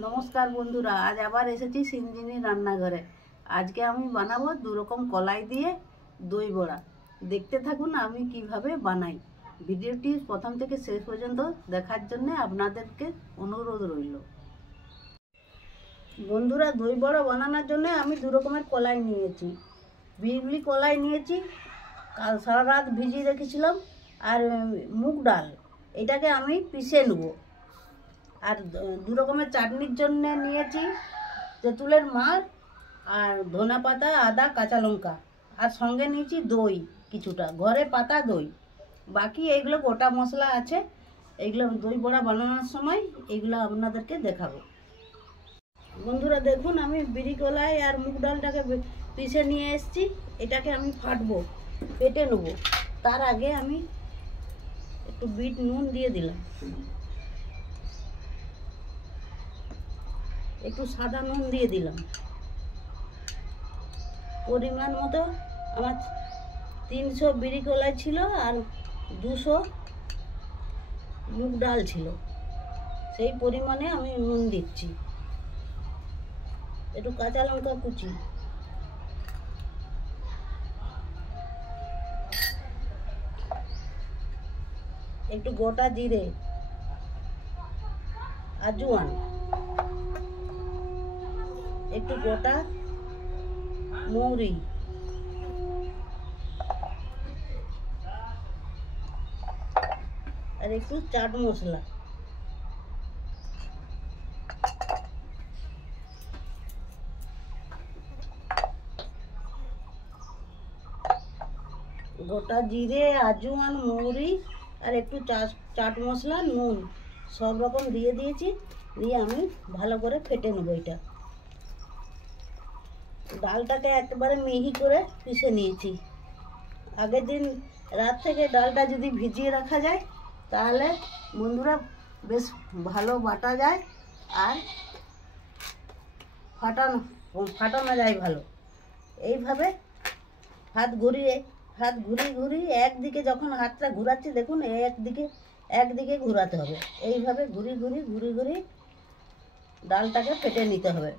নমস্কার বন্ধুরা, আজ আবার এসেছি সিনজিনি রান্নাঘরে। আজকে আমি বানাবো দুরকম কলাই দিয়ে দই বড়া। দেখতে থাকুন আমি কিভাবে বানাই। ভিডিওটি প্রথম থেকে শেষ পর্যন্ত দেখার জন্য আপনাদেরকে অনুরোধ রইল। বন্ধুরা, দই বড়া বানানোর জন্য আমি দু রকমের কলাই নিয়েছি। বিউলি কলাই নিয়েছি, কাল সারা রাত ভিজিয়ে রেখেছিলাম। আর মুগ ডাল, এটাকে আমি পিষে নেব। আর দু রকমের চাটনির জন্য নিয়েছি তেঁতুলের মাছ আর ধনে পাতা, আদা, কাঁচা লঙ্কা। আর সঙ্গে নিয়েছি দই, কিছুটা ঘরে পাতা দই। বাকি এইগুলো গোটা মশলা আছে, এইগুলো দই বড়া বানানোর সময় এইগুলো আপনাদেরকে দেখাবো। বন্ধুরা দেখুন, আমি বিরি কলাই আর মুগ ডালটাকে পিষে নিয়ে এসেছি। এটাকে আমি ফাটবো, পেটে নেবো। তার আগে আমি একটু বিট নুন দিয়ে দিলাম, একটু সাদা নুন দিয়ে দিলাম। পরিমাণ মতো আমার 300 বিরি কলাই ছিল আর 200 মুগ ডাল ছিল, সেই পরিমাণে আমি নুন দিচ্ছি। একটু কাঁচা লঙ্কা কুচি, একটু গোটা জিরে, আজওয়ান, একটু গোটা মৌরি, আর একটু চাট মশলা। গোটা জিরে, আজওয়ান, মৌরি আর একটু চাট মশলা, নুন সব রকম দিয়ে দিয়েছি। দিয়ে আমি ভালো করে ফেটে নেব। এটা ডালটাকে একেবারে মিহি করে পিষে নিয়েছি। আগের দিন রাত থেকে ডালটা যদি ভিজিয়ে রাখা যায় তাহলে বন্ধুরা বেশ ভালো বাটা যায় আর ফাটানো যায় ভালো। এইভাবে হাত ঘুরিয়ে ঘুরিয়ে একদিকে, যখন হাতটা ঘুরাচ্ছি দেখুন একদিকে ঘুরাতে হবে। এইভাবে ঘুরি ডালটাকে ফেটে নিতে হবে।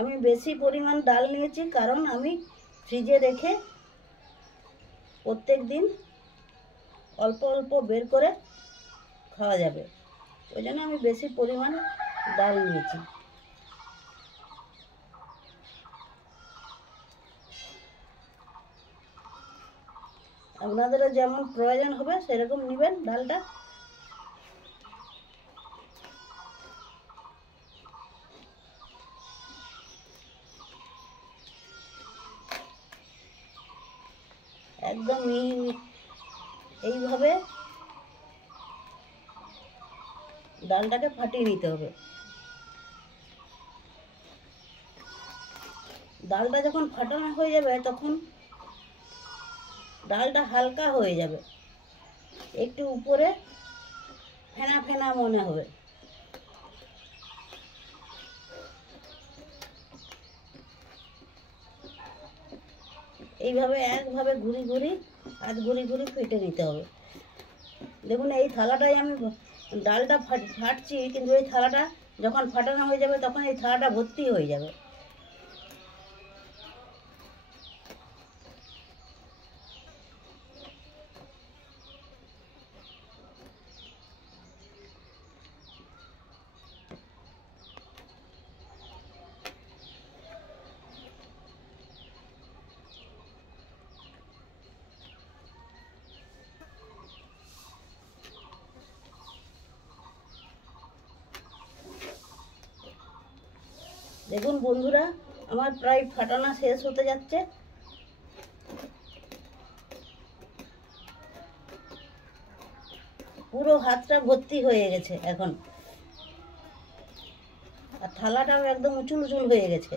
আমি বেশি পরিমাণ ডাল নিয়েছি, কারণ আমি ফ্রিজে রেখে প্রত্যেক দিন অল্প অল্প বের করে খাওয়া যাবে, ওই জন্য আমি বেশি পরিমাণ ডাল নিয়েছি। আপনাদেরও যেমন প্রয়োজন হবে সেরকম নেবেন ডালটা। একদম এইভাবে ডালটাকে ফাটিয়ে নিতে হবে। ডালটা যখন ফাটানো হয়ে যাবে তখন ডালটা হালকা হয়ে যাবে, একটু উপরে ফেনা ফেনা মনে হবে। এইভাবে একভাবে হাত ঘুরি ফেটে নিতে হবে। দেখুন এই থালাটাই আমি ডালটা ফাটছি, কিন্তু এই থালাটা যখন ফাটানো হয়ে যাবে তখন এই থালাটা ভর্তি হয়ে যাবে। দেখুন বন্ধুরা, আমার প্রায় ফাটানো শেষ হতে যাচ্ছে। পুরো হাতটা ভর্তি হয়ে গেছে এখন, আর থালাটাও একদম উঁচুল হয়ে গেছে।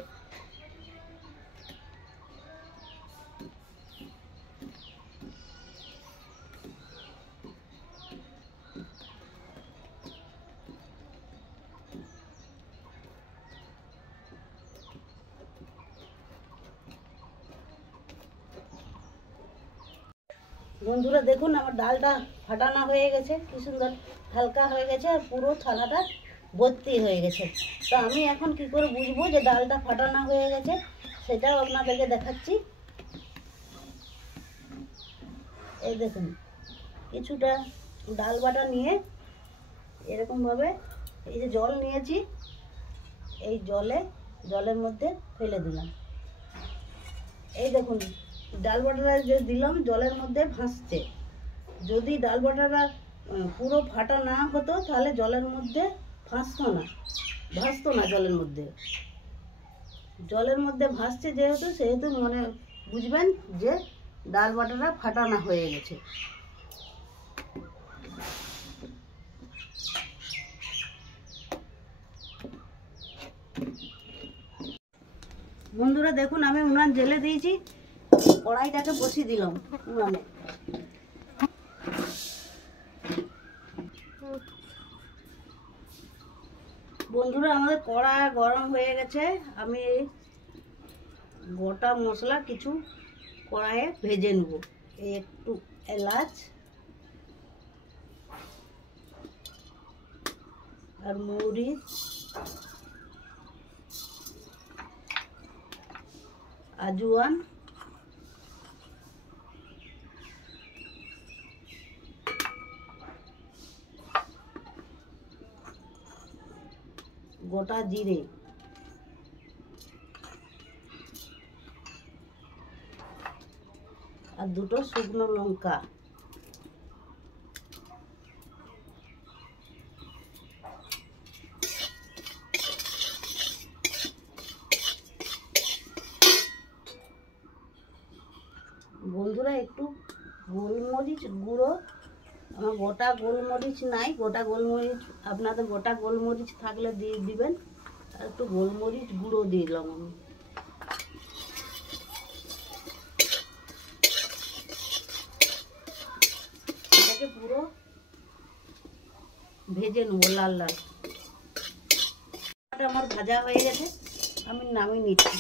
বন্ধুরা দেখুন আমার ডালটা ফাটানো হয়ে গেছে, কি সুন্দর হালকা হয়ে গেছে আর পুরো থালাটা ভর্তি হয়ে গেছে। তো আমি এখন কি করে বুঝবো যে ডালটা ফাটানো হয়ে গেছে, সেটাও আপনাদেরকে দেখাচ্ছি। এই দেখুন কিছুটা ডাল বাটা নিয়ে এরকমভাবে এই যে জল নিয়েছি, এই জলের মধ্যে ফেলে দিলাম। এই দেখুন ডাল বাটাটা যে দিলাম জলের মধ্যে ভাসছে। যদি ডাল বাটাটা পুরো ফাটা না হতো তাহলে জলের মধ্যে ভাসতো না। জলের মধ্যে ভাসছে সেহেতু মনে বুঝবেন যে ডাল বাটাটা ফাটানো হয়ে গেছে। বন্ধুরা দেখুন আমি উনান জেলে দিয়েছি, কড়াইটাকে বসিয়ে দিলাম উনানে। বন্ধুরা আমাদের কড়া গরম হয়ে গেছে। আমি গোটা মশলা কিছু কড়াইয়ে ভেজে নেব। একটু এলাচ আর মরিচ, আজওয়ান, গোটা জিরে, আর দুটো শুকনো লঙ্কা। বন্ধুরা একটু গোলমরিচ গুঁড়ো, আমার গোটা গোলমরিচ নাই, গোটা গোলমরিচ আপনাদের গোটা গোলমরিচ থাকলে দিয়ে দিবেন। আর একটু গোলমরিচ গুঁড়ো দিলাম আমি। এটাকে পুরো ভেজে নেবো লাল লাল। আমার ভাজা হয়ে গেছে, আমি নামিয়ে নিচ্ছি।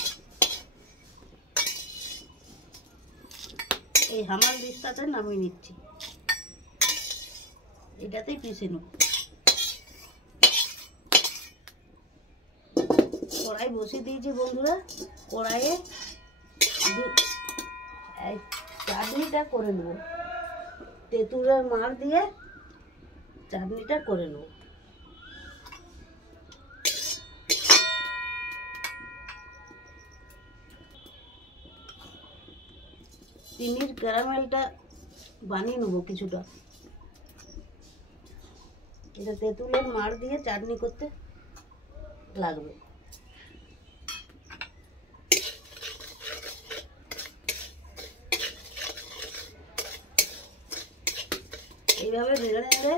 এই হামাল দিস্তাতে নামিয়ে নিচ্ছি, এটাতেই পিষে নেব। কড়াই বসিয়ে দিয়েছি বন্ধুরা, কড়াইয়ে চাটনিটা করে নেব। তেঁতুলের মাড় দিয়ে চাটনিটা করে নেব। চিনির ক্যারামেলটা বানিয়ে নেবো কিছুটা। এটা তেঁতুলের মাড় দিয়ে চাটনি করতে লাগবে। এইভাবে নেড়ে নেড়ে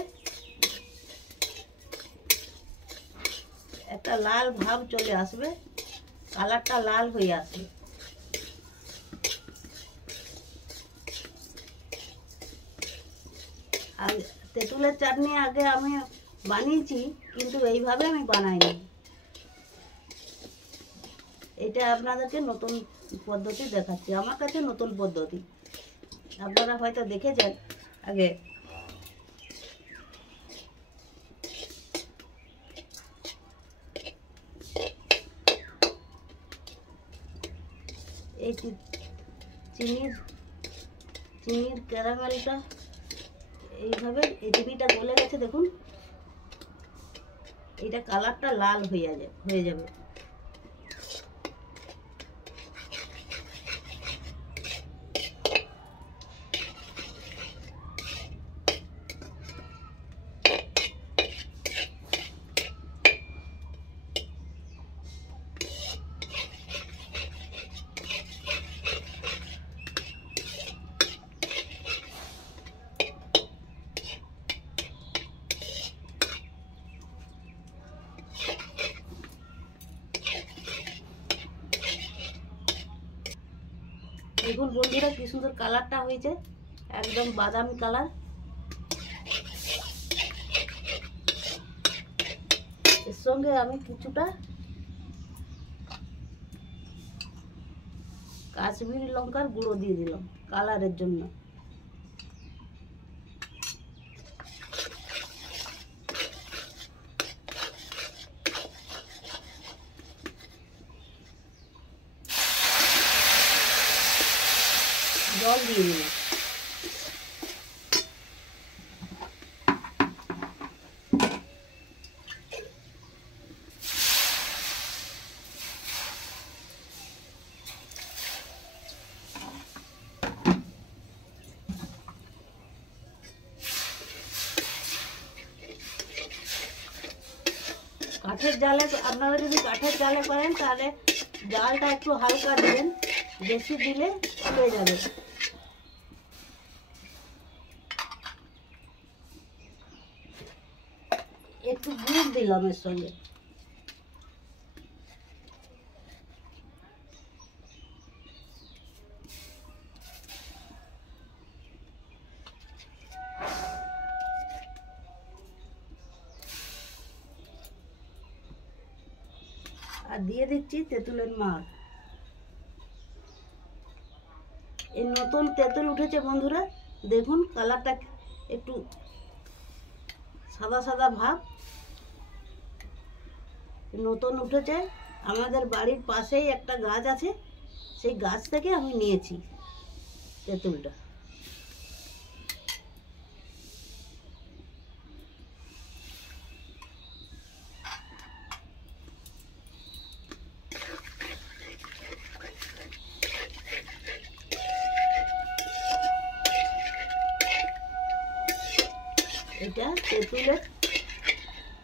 একটা লাল ভাব চলে আসবে, কালারটা লাল হয়ে আসবে। আর তেঁতুলের চাটনি আগে আমি বানিয়েছি, কিন্তু এইভাবে আমি বানাইনি। এটা আপনাদেরকে নতুন পদ্ধতি দেখাচ্ছি, আমার কাছে নতুন পদ্ধতি, আপনারা হয়তো দেখেছেন আগে। এই চিনির ক্যারামেলটা এইভাবে এই চিনিটা গলে গেছে দেখুন, এটা কালারটা লাল হয়ে যাবে। দেখুন বন্ধুরা কি সুন্দর কালারটা হয়েছে, একদম বাদামি কালার। এর সঙ্গে আমি কিছুটা কাশ্মীরি লঙ্কার গুঁড়ো দিয়ে দিলাম কালারের জন্য। জল দিয়ে নেব। কাঠের জালে, আপনারা যদি কাঠের জালে করেন তাহলে জালটা একটু হালকা দিবেন, বেশি দিলে পুড়ে যাবে। একটু গুড় দিলাম এর সঙ্গে। আর দিয়ে দিচ্ছি তেঁতুলের মাছ। এই নতুন তেঁতুল উঠেছে বন্ধুরা, দেখুন কালারটা একটু সাদা সাদা ভাব, নতুন উঠেছে। আমাদের বাড়ির পাশেই একটা গাছ আছে, সেই গাছ থেকে আমি নিয়েছি তেঁতুলটা। এটা তেঁতুলের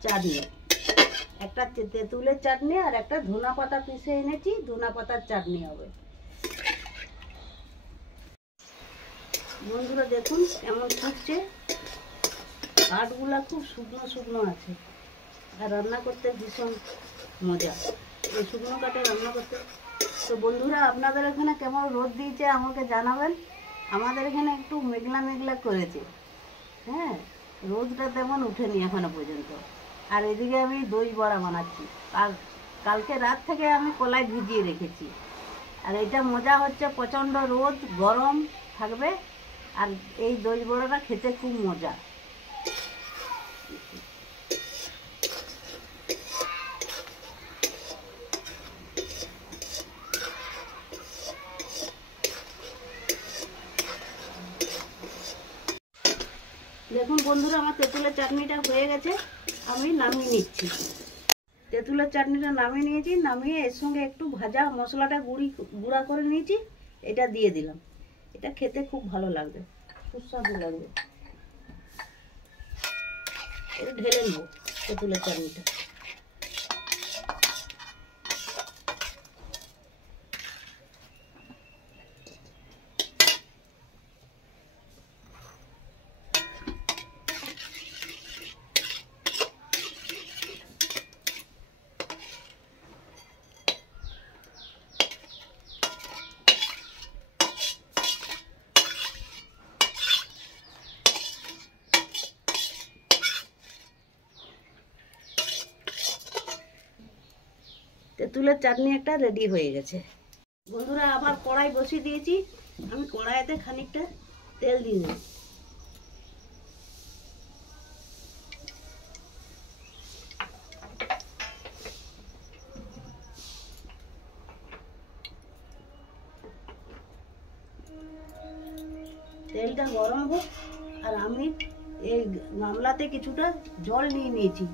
চাটনি, একটা তেঁতুলের চাটনি আর একটা ধনা পাতা পিষে এনেছি, ধনা পাতার চাটনি হবে। বন্ধুরা দেখুন কেমন ফুটছে, কাঠগুলা খুব শুকনো শুকনো আছে, আর রান্না করতে ভীষণ মজা এই শুকনো কাঠে রান্না করতে। তো বন্ধুরা আপনাদের এখানে কেমন রোদ দিয়েছে আমাকে জানাবেন। আমাদের এখানে একটু মেঘলা মেঘলা করেছে, হ্যাঁ, রোদটা তেমন উঠেনি এখনো পর্যন্ত। আর এদিকে আমি দই বড়া বানাচ্ছি, কালকে রাত থেকে আমি কলাই ভিজিয়ে রেখেছি। আর এটা মজা হচ্ছে, প্রচণ্ড রোদ গরম থাকবে, আর এই দই বড়াটা খেতে খুব মজা। দেখুন বন্ধুরা আমার তেঁতুলের চাটনিটা হয়ে গেছে, আমি নামিয়ে নিচ্ছি। তেঁতুলের চাটনিটা নামিয়ে নিয়েছি, নামিয়ে এর সঙ্গে একটু ভাজা মশলাটা গুঁড়া করে নিয়েছি, এটা দিয়ে দিলাম। এটা খেতে খুব ভালো লাগবে, সুস্বাদু লাগবে। এটা ঢেলে নেব তেঁতুলের চাটনিটা। তেঁতুলের চাটনি একটা রেডি হয়ে গেছে। বন্ধুরা আবার কড়াই বসিয়ে দিয়েছি, আমি কড়াইতে খানিকটা তেল দিয়ে দিই। তেলটা গরম হোক, আর আমি এই গামলাতে কিছুটা জল নিয়ে নিয়েছি।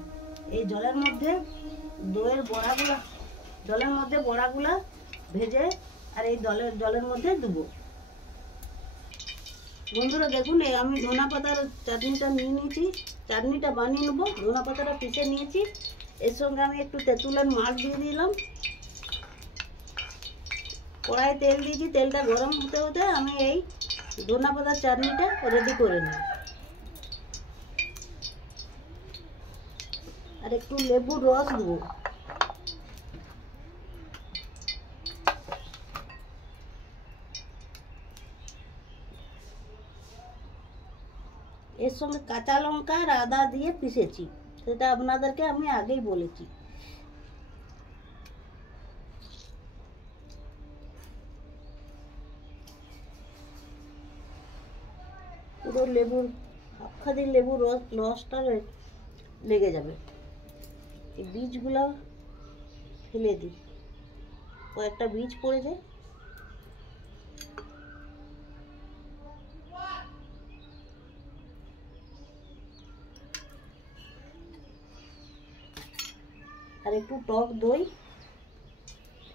এই জলের মধ্যে দইয়ের বড়াগুলা, জলের মধ্যে বড়াগুলা ভেজে আর এই জলের মধ্যে দেবো। বন্ধুরা দেখুন আমি ধনা পাতার চাটনিটা নিয়ে নিয়েছি, চাটনিটা বানিয়ে নেবো। ধনা পাতাটা পিষে নিয়েছি, এর সঙ্গে আমি একটু তেঁতুলের মাছ দিয়ে দিলাম। কড়াই তেল দিয়েছি, তেলটা গরম হতে হতে আমি এই ধনা পাতার চাটনিটা রেডি করে নিই। আর একটু লেবুর রস দেবো। এর সঙ্গে কাঁচা লঙ্কা আর আদা দিয়ে পিষেছি, সেটা আপনাদেরকে আমি আগেই বলেছি। পুরো লেবুর হাফখাদি লেবুর রসটা লেগে যাবে। এই বীজগুলো ফেলে দিই, কয়েকটা বীজ পড়ে যায়। একটু টক দই,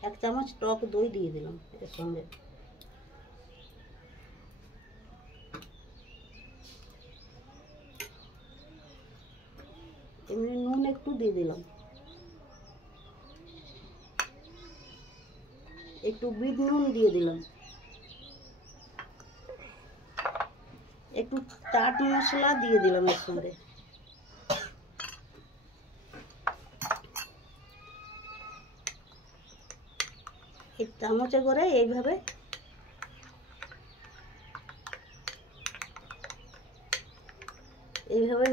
1 চামচ টক দই দিয়ে দিলাম এর সঙ্গে। এমনি নুন একটু দিয়ে দিলাম, একটু বিট নুন দিয়ে দিলাম, একটু চাট মশলা দিয়ে দিলাম এর সঙ্গে। এক চামচে করে এইভাবে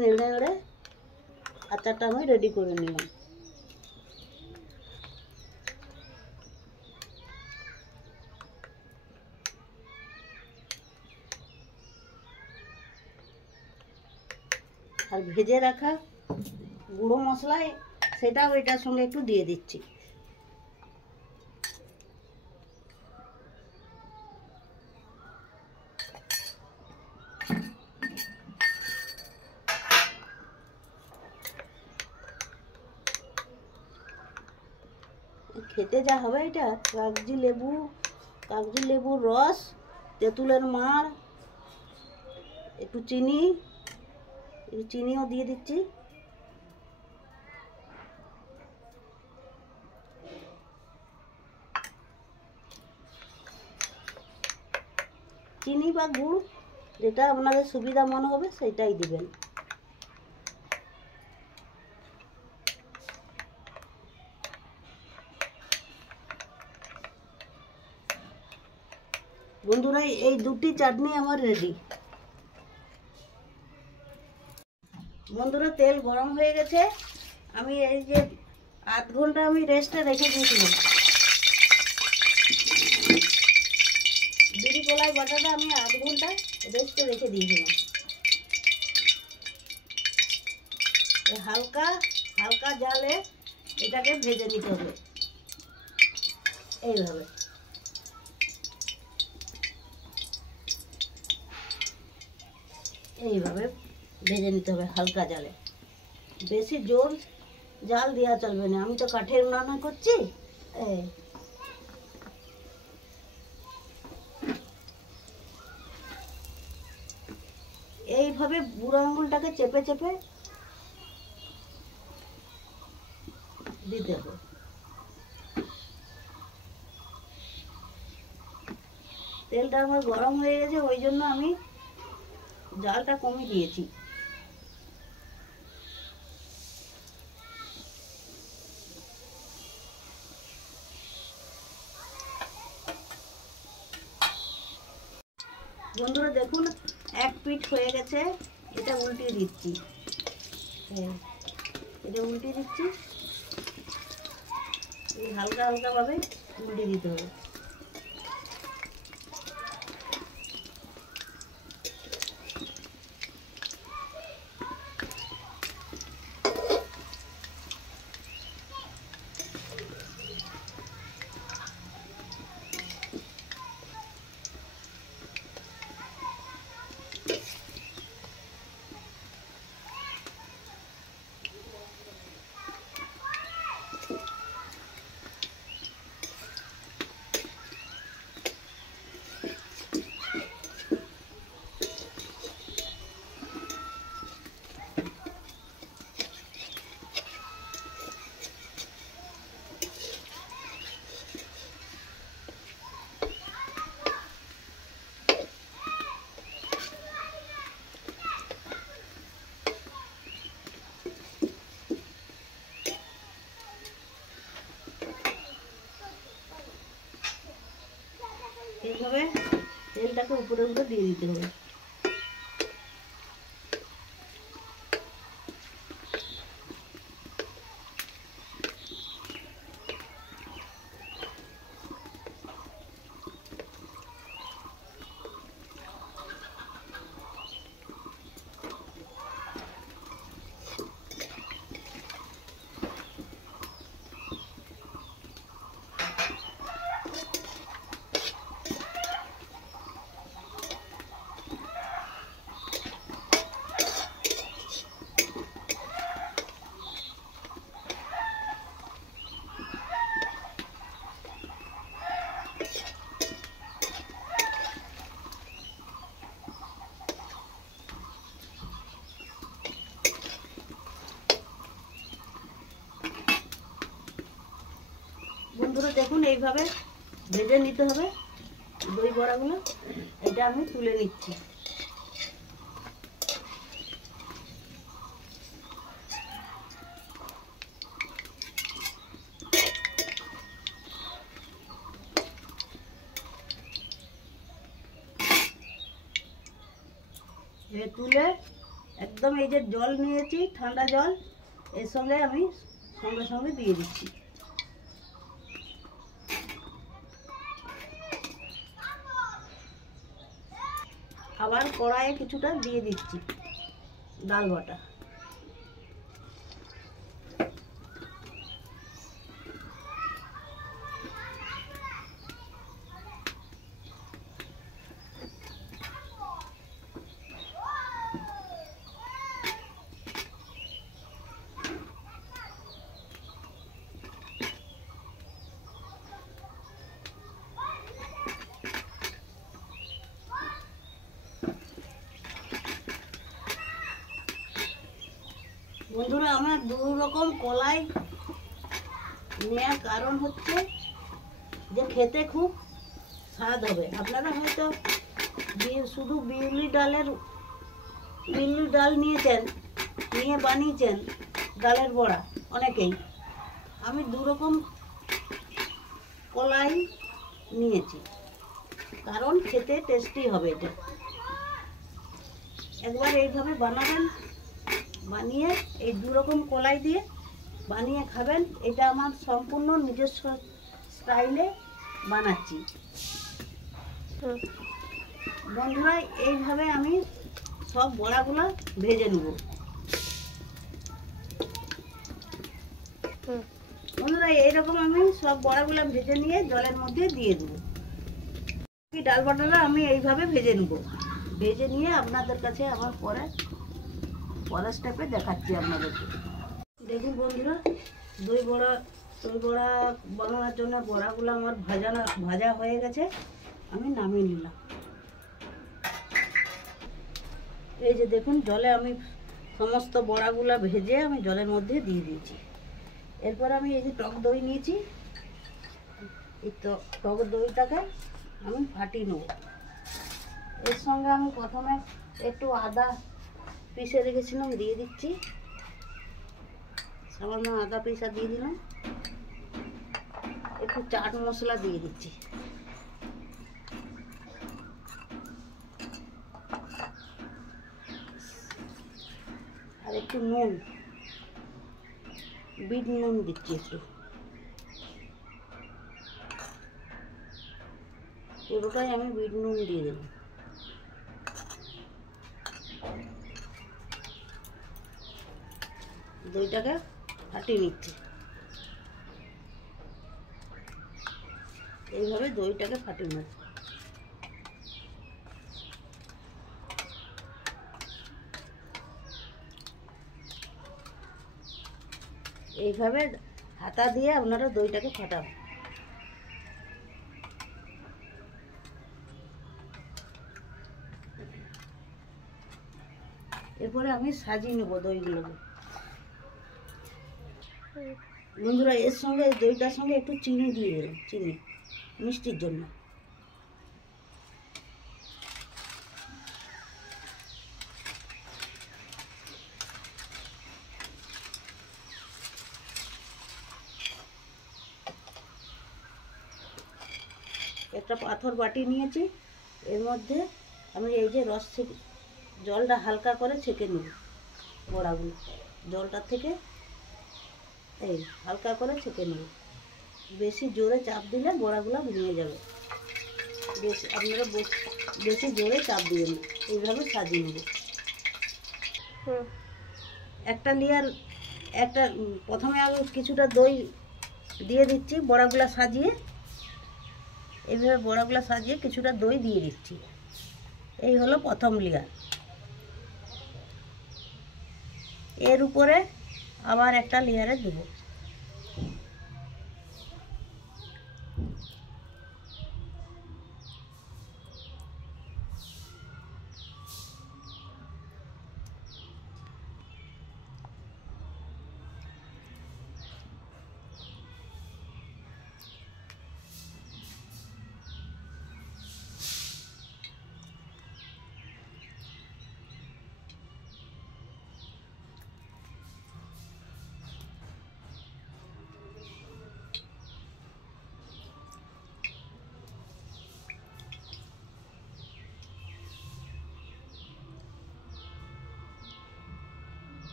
নেড়ে নেড়ে আচারটা আমি রেডি করে নিলাম। আর ভেজে রাখা গুঁড়ো মশলা সেটাও এটার সঙ্গে একটু দিয়ে দিচ্ছি। খেতে যা হবে এটা কাগজি লেবুর রস, তেঁতুলের মাড়, একটু চিনিও দিয়ে দিচ্ছি। চিনি বা গুড় যেটা আপনাদের সুবিধা মনে হবে সেটাই দিবেন। বন্ধুরা এই দুটি চাটনি আমার রেডি। বন্ধুরা তেল গরম হয়ে গেছে, আমি এই যে আধ ঘন্টা আমি রেস্টে রেখে দিয়েছিলাম বিরি কলাই বাটাটা, আমি আধ ঘন্টা রেস্টে রেখে দিয়েছিলাম। হালকা হালকা জালে এটাকে ভেজে নিতে হবে, এইভাবে। এইভাবে ভেজে নিতে হবে হালকা জালে, বেশি জোর জাল দেওয়া চলবে না, আমি তো কাঠের রান্না করছি। এইভাবে বুড়ো আঙুলটাকে চেপে চেপে দিতে হবে। তেলটা আমার গরম হয়ে গেছে, ওই জন্য আমি জালটা কমিয়ে দিয়েছি। বন্ধুরা দেখুন এক পিঠ হয়ে গেছে, এটা উল্টিয়ে দিচ্ছি। এটা উল্টিয়ে দিচ্ছি, হালকা হালকা ভাবে উল্টিয়ে দিতে হবে। এইভাবে তেলটাকে উপরে উপরে দিয়ে দিতে হবে। বন্ধুরা দেখুন এইভাবে ভেজে নিতে হবে দই বড়াগুলো। এটা আমি তুলে নিচ্ছি। তুলে একদম এই যে জল নিয়েছি ঠান্ডা জল, এর সঙ্গে আমি সঙ্গে সঙ্গে দিয়ে দিচ্ছি। আবার কড়াইয়ে কিছুটা দিয়ে দিচ্ছি ডাল বাটা। বন্ধুরা আমার দু রকম কলাই নেওয়ার কারণ হচ্ছে যে খেতে খুব স্বাদ হবে। আপনারা হয়তো শুধু বিউলি ডাল নিয়েছেন, নিয়ে বানিয়েছেন ডালের বড়া অনেকেই। আমি দু রকম কলাই নিয়েছি কারণ খেতে টেস্টি হবে। এটা একবার এইভাবে বানাবেন, বানিয়ে এই দু রকম কলাই দিয়ে বানিয়ে খাবেন। এটা আমার সম্পূর্ণ নিজস্ব স্টাইলে বানাচ্ছি। বন্ধুরা এইভাবে আমি সব বড়াগুলো ভেজে নেব। বন্ধুরা এইরকম আমি সব বড়াগুলো ভেজে নিয়ে জলের মধ্যে দিয়ে দেবো। ডাল বাটাটা আমি এইভাবে ভেজে নেব। ভেজে নিয়ে আপনাদের কাছে আমার পরের স্টেপে দেখাচ্ছি আপনাদেরকে। দেখুন বন্ধুরা দই বড়া বানানোর জন্য বড়াগুলো আমার ভাজা হয়ে গেছে। আমি নামিয়ে নিলাম। এই যে দেখুন জলে আমি সমস্ত বড়াগুলো ভেজে আমি জলের মধ্যে দিয়ে দিয়েছি। এরপর আমি এই যে টক দই নিয়েছি, এই টক দইটাকে আমি ফাটিয়ে নেব। এর সঙ্গে আমি প্রথমে একটু আদা পিষে রেখেছিলাম দিয়ে দিচ্ছি। সামান্য আদা পিষা দিয়ে দিলাম। একটু চাট মশলা দিয়ে দিচ্ছি। আর একটু নুন, বিট নুন দিচ্ছি একটু। পুরোটাই আমি বিট নুন দিয়ে দেব। দইটাকে ফাটিয়ে নিচ্ছি। এইভাবে দইটাকে ফাটিয়ে নেব। এইভাবে হাতা দিয়ে আপনারা দইটাকে ফাটাবেন। এরপরে আমি সাজিয়ে নেব দইগুলোকে। বন্ধুরা এর সঙ্গে দইটার সঙ্গে একটু চিনি দিয়ে দিলাম, চিনি মিষ্টির জন্য। একটা পাথর বাটি নিয়েছি, এর মধ্যে আমি এই যে রস থেকে জলটা হালকা করে ছেঁকে নেব বড়াগুলো। জলটার থেকে এই হালকা করে ছেঁকে নেব। বেশি জোরে চাপ দিলে বড়াগুলো ভেঙে যাবে। আপনারা বেশি জোরে চাপ দিবেন না। এইভাবে সাজিয়ে নেব। প্রথমে আমি কিছুটা দই দিয়ে দিচ্ছি বড়াগুলো সাজিয়ে। এইভাবে বড়াগুলো সাজিয়ে কিছুটা দই দিয়ে দিচ্ছি। এই হলো প্রথম লেয়ার। এর উপরে আবার একটা লেয়ারে দেব।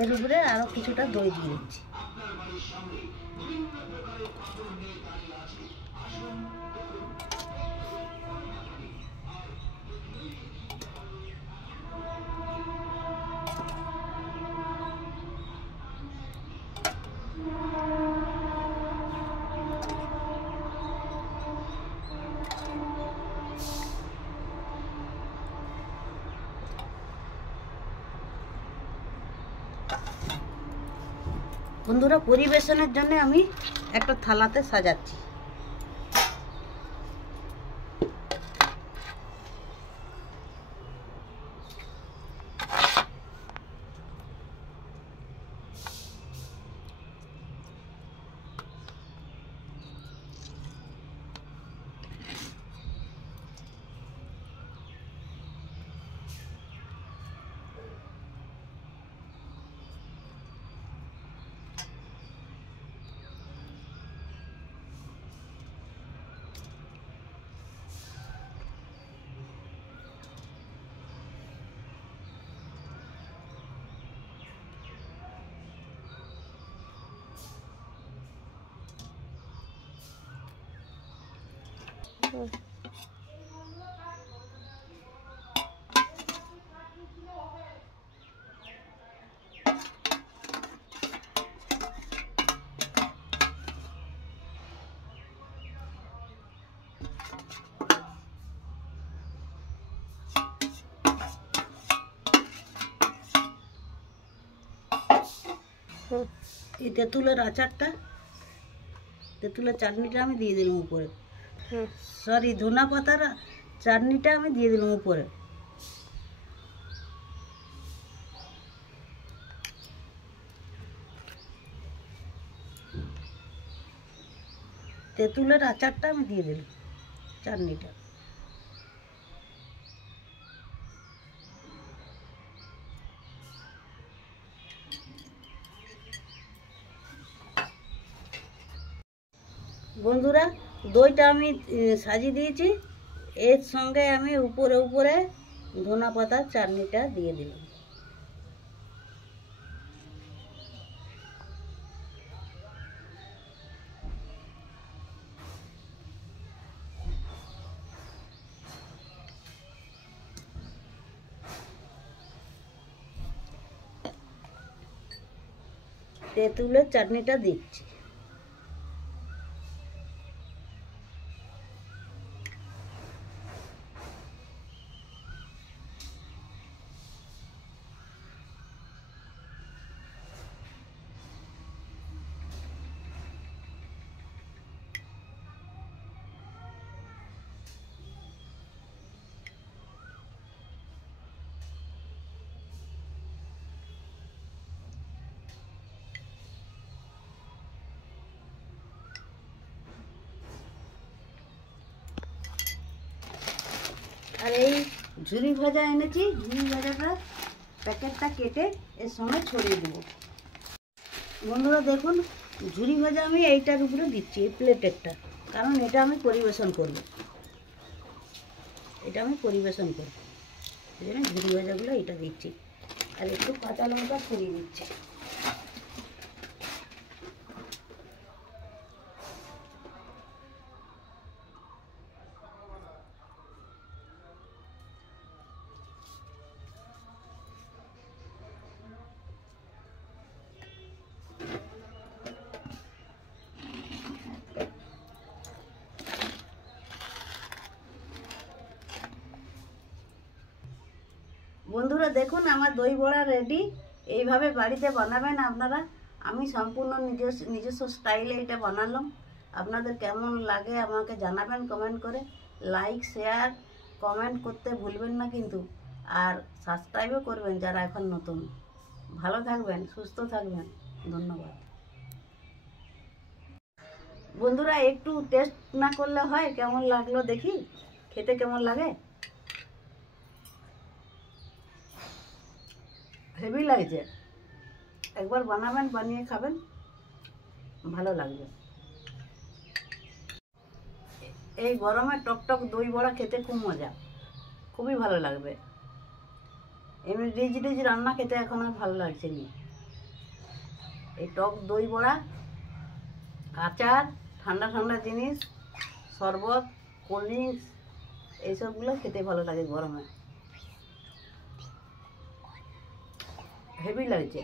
এর উপরে আরও কিছুটা দই দিয়ে দিচ্ছি। বন্ধুরা, পরিবেশনের জন্য আমি একটা থালাতে সাজাচ্ছি। এই তেঁতুলের আচারটা, তেঁতুলের চাটনিটা আমি দিয়ে দিলাম উপরে। সরি, ধনা পাতার চাটনিটা আমি দিয়ে দিলাম উপরে। তেঁতুলের আচারটা আমি দিয়ে দিলাম, চাটনিটা। বন্ধুরা, দইটা আমি সাজিয়ে দিয়েছি, এর সঙ্গে আমি উপরে উপরে ধনা পাতার চাটনিটা দিয়ে দিলাম। তেঁতুলের চাটনিটা দিচ্ছি। আর এই ঝুরি ভাজা এনেছি, ঝুরি ভাজাটা প্যাকেটটা কেটে এর সঙ্গে ছড়িয়ে দেবো। বন্ধুরা দেখুন, ঝুরি ভাজা আমি এইটার উপরে দিচ্ছি, এই প্লেটেরটা, কারণ এটা আমি পরিবেশন করব, এটা আমি পরিবেশন করব, এই জন্য ঝুরি ভাজাগুলো এটা দিচ্ছি। আর একটু কাঁচা লঙ্কা ছড়িয়ে দিচ্ছি। বন্ধুরা দেখুন, আমার দই বড়া রেডি। এইভাবে বাড়িতে বানাবেন আপনারা। আমি সম্পূর্ণ নিজস্ব স্টাইলে এটা বানালাম। আপনাদের কেমন লাগে আমাকে জানাবেন কমেন্ট করে। লাইক, শেয়ার, কমেন্ট করতে ভুলবেন না কিন্তু। আর সাবস্ক্রাইবও করবেন যারা এখন নতুন। ভালো থাকবেন, সুস্থ থাকবেন। ধন্যবাদ। বন্ধুরা, একটু টেস্ট না করলে হয়? কেমন লাগলো দেখি, খেতে কেমন লাগে। হেভি লাগছে। একবার বানাবেন, বানিয়ে খাবেন, ভালো লাগবে। এই গরমে টকটক দই বড়া খেতে খুব মজা, খুবই ভালো লাগবে। এমনি রিচ রিচ রান্না খেতে এখন আর ভালো লাগছে না। এই টক দই বড়া, আচার, ঠান্ডা ঠান্ডা জিনিস, শরবত, কোল্ড ড্রিঙ্কস, এইসবগুলো খেতে ভালো লাগে গরমে, হেভি লাগছে।